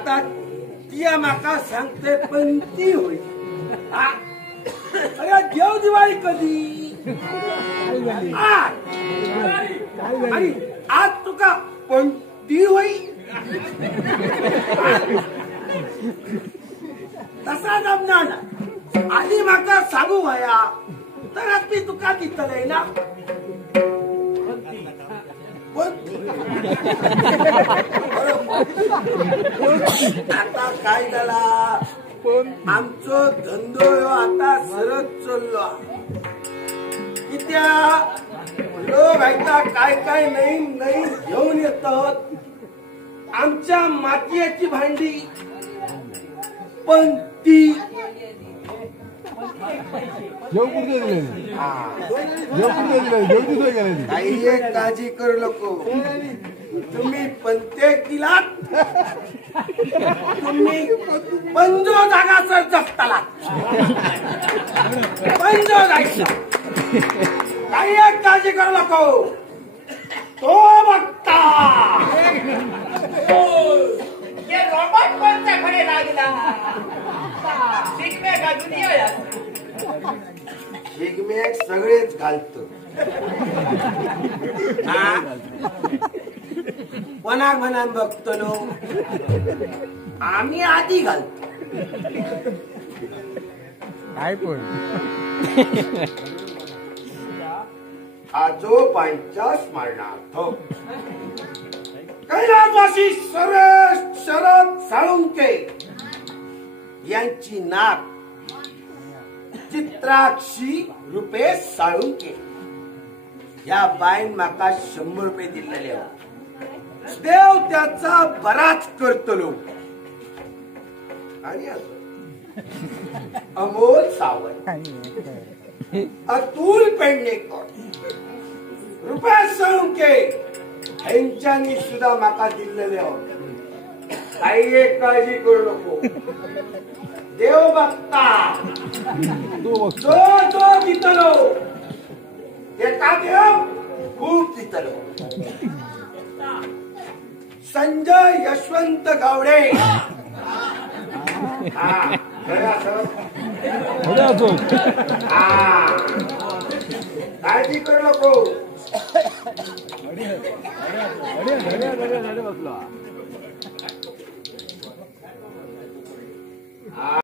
आता ती माका सांगते पण ती होई अरे देव दिवाळी कधी आणि आज तुका पण ती होई तसा जमणार ना आधी माका सांगू वया तरच मी तुका दिसतलंय ना आता काय झाला आमचो धंदो आता सरत चाललो कित्या लोक आता काय काय नवीन नवीन घेऊन येतात आमच्या मातीची भांडी पण ती काही एक काळजी करू नको तुम्ही पंते दिलात तुम्ही पंजो जागा सर जगताला पंजो जायचं काही एक काळजी करू नको तो बघता रॉबर्ट कोणत्या खडे लागला शिकमे का दुनिया शिकमेक सगळेच घालतो कोणाक म्हणा बघतो आम्ही आधी घालतो काय पण आजोबांच्या स्मरणार्थ कैलासवासी सुरेश शरद साळुंके यांची नाक चित्राक्षी रुपेश साळुंके या बाईन माका 100 रुपये दिलेले देव त्याचा बराच करतलो आणि अमोल सावंत अतुल पेडणेकर रुपेश साळुंके यांच्यानी सुद्धा माका दिलेले काही एक काळजी करू नको देव बघता जो दितलो एका देव खूप दितलो संजय यशवंत गावडे काळजी करू नको बसला